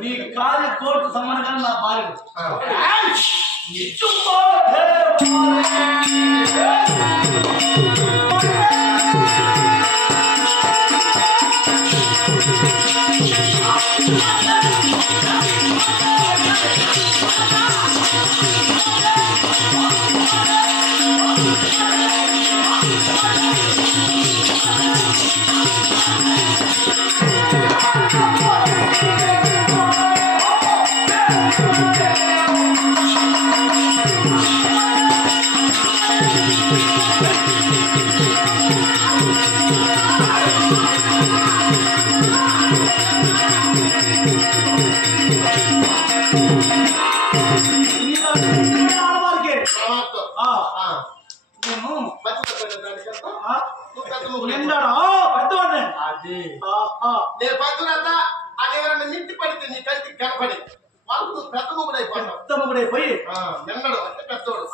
నీ కాలి కోర్టు సంబంధంగా నా భార్య నింటి పడితే నీ కంటికి కనపడి వాళ్ళు పెద్ద ముగ్గుడైపోయి నిన్నడు అంటే పెద్దోడు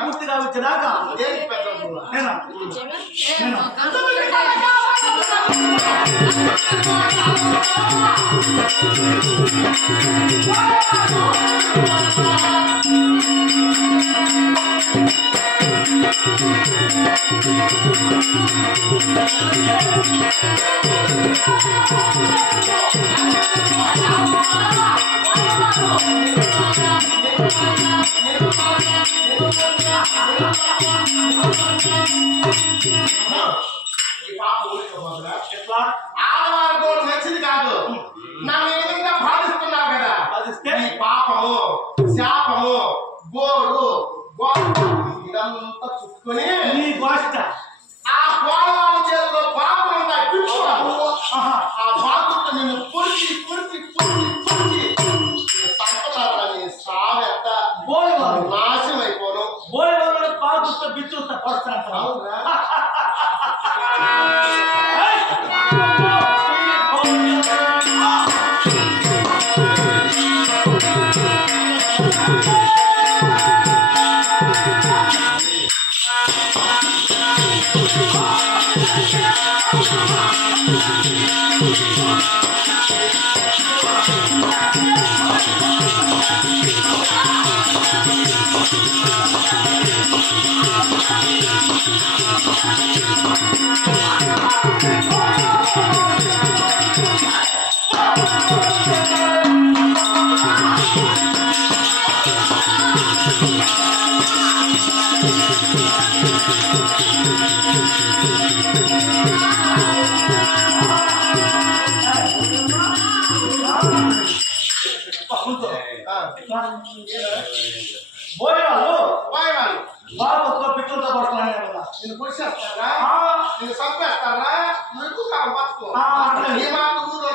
పూర్తిగా వచ్చేదాకా ఆడవారి గోడు మంచిది కాదు. నన్ను ఈ విధంగా బాధిస్తున్నావు కదా, ఈ పాపము శాపము గోడు ఇదంతా చుట్టుకొని నీ గోష్ట ఆ కోడవాళ్ళ చేతిలో బాబు ఉంటాయి. ఆ బాబుతో నేను పొడిచి సంపదాలని సావెత్త నాశనం అయిపోను. బోయవాళ్ళు పాకుతో బిచ్చుతా వస్తాను. బోయవాళ్ళు బాగా పిచ్చులతో పడుతున్నాయి కదా, నిన్ను పొడిచేస్తారా, నిన్ను చంపేస్తారా, నువ్వు ఎక్కువ బతుకు. ఈ మాట ఊళ్ళో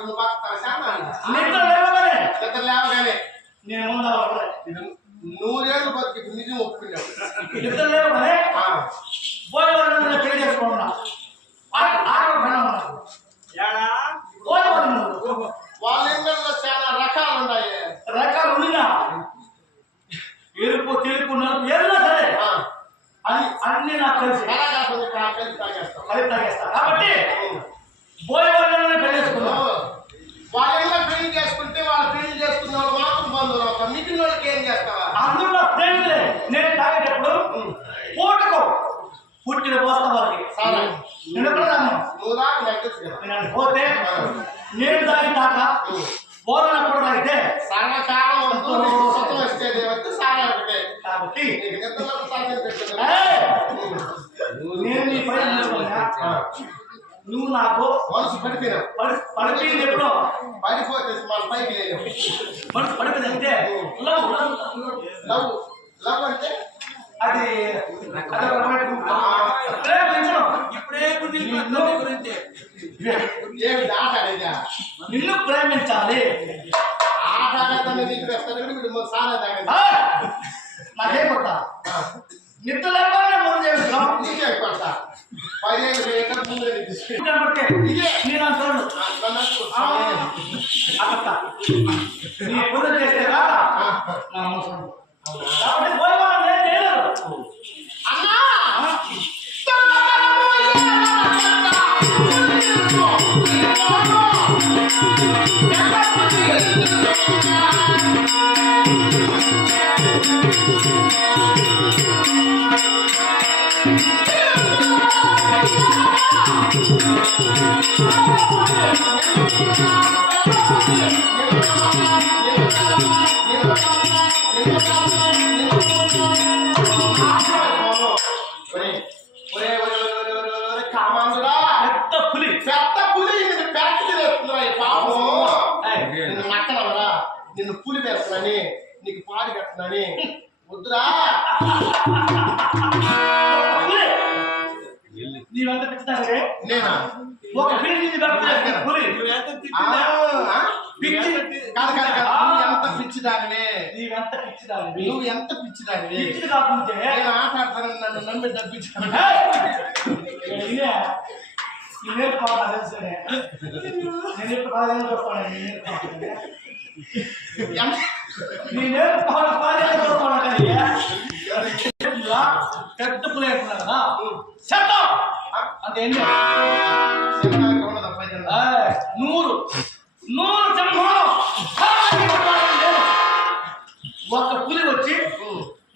నువ్వు బతుకుతారా శామాన్ని ఇద్దరు లేవగానే నేను ముందు నూరేళ్ళు బతికి నిజం ఒప్పుకున్నావు. ఇద్దరు లేవగానే బోయవాళ్ళు పెళ్లి చేసుకున్నా వాళ్ళ ఇళ్ళల్లో చాలా రకాలు ఉన్నాయి. రకాలు ఉన్నా ఎరుపు తెలుపు నలుపు ఏదైనా సరే అది అన్ని నాకు తెలిసి కలిసి తాగేస్తా. కాబట్టి బోయవాళ్ళని పెళ్లి చేసుకున్నాం. వాళ్ళ ఇళ్ళ పెళ్లి చేసుకుంటే వాళ్ళు పెళ్లి చేసుకున్న వాళ్ళు మాత్రం బంధువులు అవుతారు. మిగిలిన వాళ్ళకి ఏం చేస్తావా? అందులో ప్రేమిలే నేను తాగేటప్పుడు కాబట్టి నీకు నిద్రలో సాధ్యం పెట్టాను. నేను నీ పైన నిలబడినా, నువ్వు నాకు మనసు పడిపోయినావు. పడిపోయింది ఎప్పుడో పడిపోతే మన పైకి లేదు. మనసు పడిపోయిందంటే లవ్ లవ్ లవ్ లవ్ అంటే అది ప్రేమించడం. ఇప్పుడే గురించి ఏమి ఆట ఆడేదా? నిన్ను ప్రేమించాలి. ఆట ఆడతానే నీకు వేస్తాను కానీ వీడు సానా తాగేది. నాకేం కొడతా నిద్ర లేకపోతే ముందు చేస్తాం. నీకే కొడతా 10 ఏళ్ళు పోయాక ముందే తీసుకుంటా. నేను అంటాను నీ పూజ చేస్తే కాదా నా అవసరం. కాబట్టి పోయి వాళ్ళు నేను చేయలేదు. అన్నా కామాంధుడా, పెద్ద పులి పెద్ద పులి నిన్ను ప్యాకెట్ వేస్తుందిరా ఈ పాపం. నిన్ను నక్కలవరా, నిన్ను పులి వేస్తున్నాని, నీకు పాడి కట్టునని వద్దురా. నీవెంత పిచ్చిదానివే? నేనా ఒక పిల్లి నిన్ను పెడుతుంది పులి. పిచ్చి కాదు కాదు కాదు. నువ్వు ఎంత పిచ్చిదానివే, నీవెంత పిచ్చిదానివి? నువ్వు ఎంత పిచ్చిదానివి. పిచ్చిది కాకుంటే నేను ఆట ఆడతానని నన్ను నమ్మి డబ్బించాను. నేను నేర్చుకోవాలి తెలుసునే. నేను ఇప్పుడు 10 ఏళ్ళు చూస్తాను. నేను నేర్చుకోవాలి 10 ఏళ్ళు చూస్తాను. పెద్ద పులి అంటున్నా కదా, శబ్దం అంటే ఏంటి? 100 సింహాలు ఒక పులి వచ్చి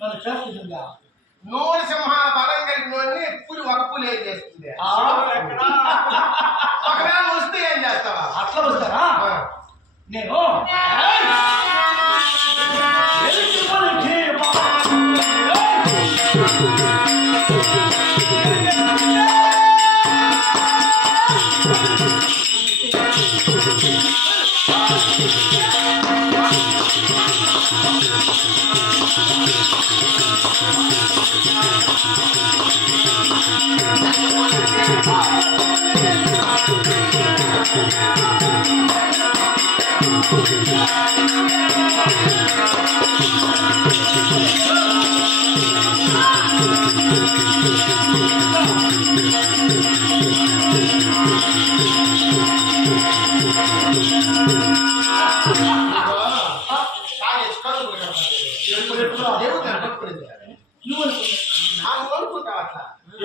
నన్ను చేస్తుందా? 100 సింహాల బలం కలిగినోడిని పులి ఒక పులి ఏం చేస్తుంది? ఒకవేళ వస్తే ఏం చేస్తావా? అట్లా వస్తారా? నేను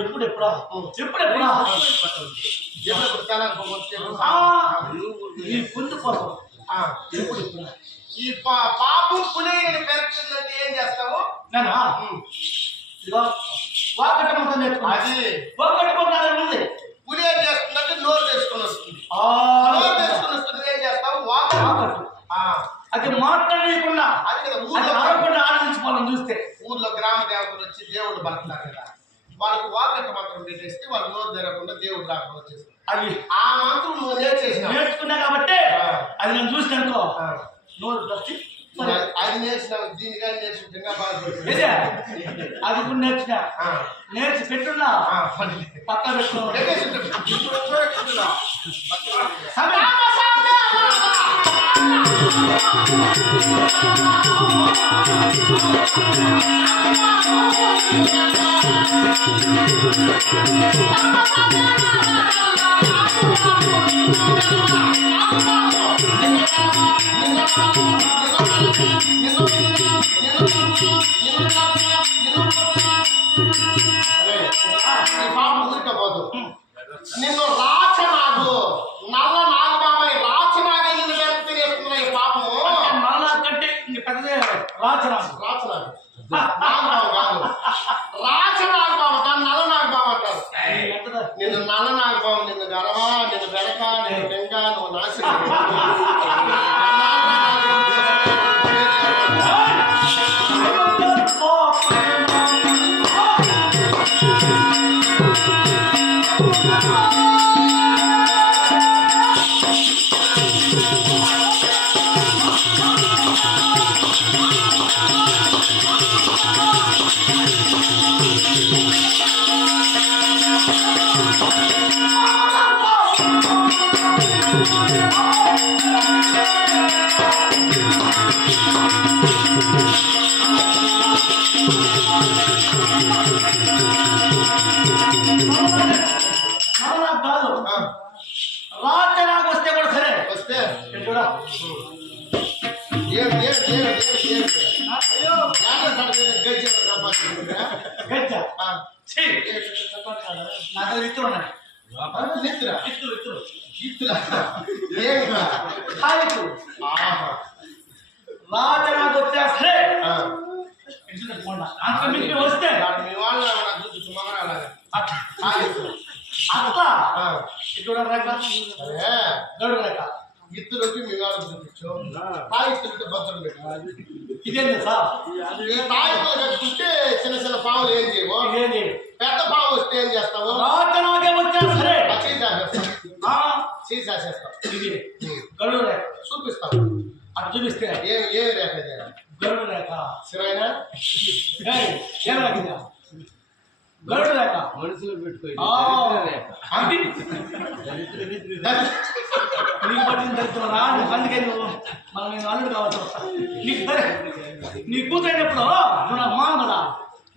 ఎప్పుడెప్పుడా ఈ పుండు కోసం ఎప్పుడెప్పుడా ఈ పాపు పులి పెరుగుతుందంటే ఏం చేస్తావు? నానా వాకట మొత్తం నేర్చుకో. అది వాకట మొత్తం ఉంది. పులి ఏం చేస్తుందంటే నోరు తెచ్చుకొని వస్తుంది. నోరు తెచ్చుకొని వస్తుంది ఏం చేస్తావు? వాకట్. అది మాట్లాడలేకుండా అది కదా అది ఆడకుండా ఆనందించుకోవాలని చూస్తే ఊర్లో గ్రామ దేవతలు వచ్చి దేవుడు పలుకుతారు కదా, వాళ్ళకి వాకట్ మంత్రం పెట్టేస్తే వాళ్ళు నోరు తెరవకుండా దేవుడు రాకుండా వచ్చేస్తారు. అది ఆ మంత్రం నువ్వు నేర్చుకున్నా కాబట్టి అది నేను చూసినానుకో నోరు తప్పి అది నేర్చిన దీని కానీ నేర్చుకుంటే బాగా అది కూడా నేర్చి పెట్టున్నా పక్క పెట్టుకున్నా. నిన్ను రాచనాగు నల్ల నాగబామని రాచనాగి నిన్ను తినేస్తున్నా ఈ పాపము. నల్ల కంటే పెద్దదే రాచనాగు. రాచనాగు నాగబామ కాదు, రాచనాగబామ. దాన్ని నల్ల నాగబామ అంటారు. నిన్ను నల్ల నాగబామ, నిన్ను గరవా, నిన్ను వెనక, నిన్ను బెంగ, నువ్వు నాశనం. నాకు కాదు రాత్రి నాకు వస్తే కూడా సరే వస్తే చూడా గజ్జ నాకు ఇత్తులు ఉన్నాయి రాత్రి నాకు వచ్చా సరే అంత మీకు వస్తే మీ వాళ్ళు అట్లా ఇక్కడ రేఖ గడువు రేఖ ఇత్తులకి మీ వాళ్ళు చూపించు తాయిత్తులకి భద్రం పెట్టు ఇదేంటి సార్ ఈ తాయిత్తులు కట్టుకుంటే చిన్న చిన్న పాములు ఏం చేయవు ఇదేంటి పెద్ద పాము వస్తే ఏం చేస్తావు రాత్రి నాకే వచ్చా సరే చేసేస్తావు ఇది గడువు రేఖ చూపిస్తావు అటు చూపిస్తే ఏ రేఖ గరుడు రేఖ శివైనా ఏం రేఖ గరుడు రేఖ మనసులో పెట్టుకోండి నీకు పట్టిన దరిద్రరా అందుకే నువ్వు మనం నేను అల్లుడు కావచ్చు నీ కూతురైనప్పుడు నువ్వు నాకు మామ కదా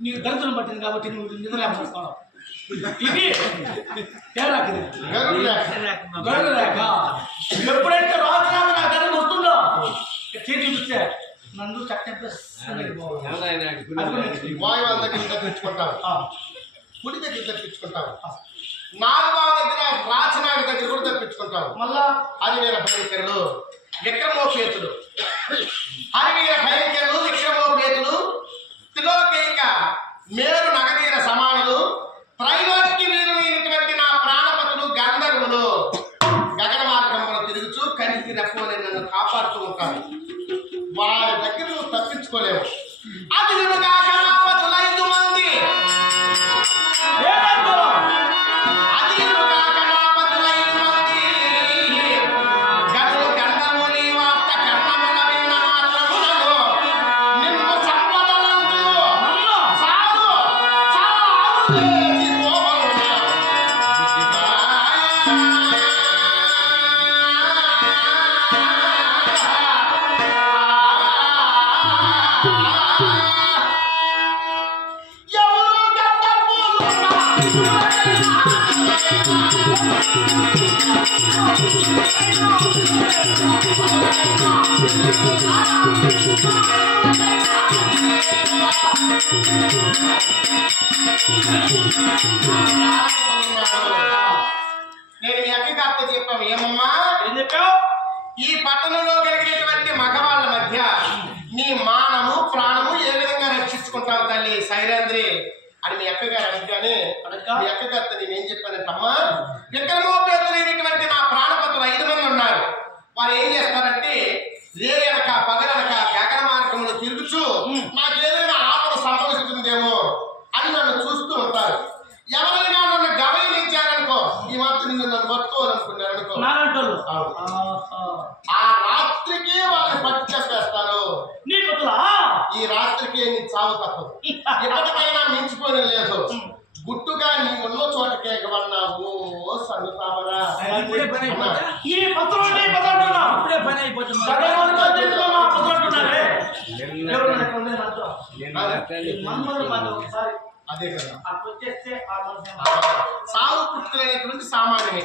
నీకు దరిద్రం పట్టింది కాబట్టి నువ్వు నిద్రలేకపోతావు ఇది తేరాకి గరుడు రేఖ ఎప్పుడైతే రాత్రి నా దగ్గర వస్తుందో చేతి చూపిస్తే నన్ను వాయువాల దగ్గర తెప్పించుకుంటావు గుడి దగ్గర తెప్పించుకుంటావు నాగబావ దగ్గర రాచనాగ దగ్గర కూడా తెప్పించుకుంటావు మళ్ళా హరివీర భయంకరుడు విక్రమోపేతుడు హరివీర భయంకరుడు విక్రమోపేతుడు త్రిలోకైక మేరు నగదీర సమానులు త్రైలోక్య వీరులైనటువంటి నా ప్రాణపతులు గంధర్వులు గగన మార్గంలో తిరుగుచూ కనికి రెప్పని నన్ను కాపాడుతూ ఉంటాను వారి దగ్గర నువ్వు తప్పించుకోలేవు అది కాక నా పతుల 5 మంది నేను మీ అక్కగారితో చెప్పాను ఏమమ్మా ఈ పట్టణంలో కలిగినటువంటి మగవాళ్ళ మధ్య నీ మానము ప్రాణము ఏ విధంగా రక్షించుకుంటావు తల్లి సైరేంద్రి అని మీ అక్కగారు అడగగానే మీ అక్కగారితో నేనేం చెప్పానంటమ్మా విక్రమోపేతులైనటువంటి నా ప్రాణపతులు 5 మంది ఉన్నారు వారు ఏం చేస్తారంటే రేయనక పగలనక గగన మార్గంలో తిరుగుచూ నాకు ఏదైనా ఆపద సంభవిస్తుందేమో అని నన్ను చూస్తూ ఉంటారు ఎవరైనా నన్ను గమనించారనుకో ఈ మాత్రం నన్ను పట్టుకోవాలనుకున్నారనుకో ఆ రాత్రికి వాళ్ళని పట్టి చెప్పేస్తారు ఈ రాత్రికి నీ చావు తప్పదు ఎప్పటికైనా మించిపోయిన లేదు గుట్టుగా నీ ఉన్న చోటకే వన్నావు సందుతావరా అదే కదా సాగు పుట్టుకునేటువంటి సామాన్యమే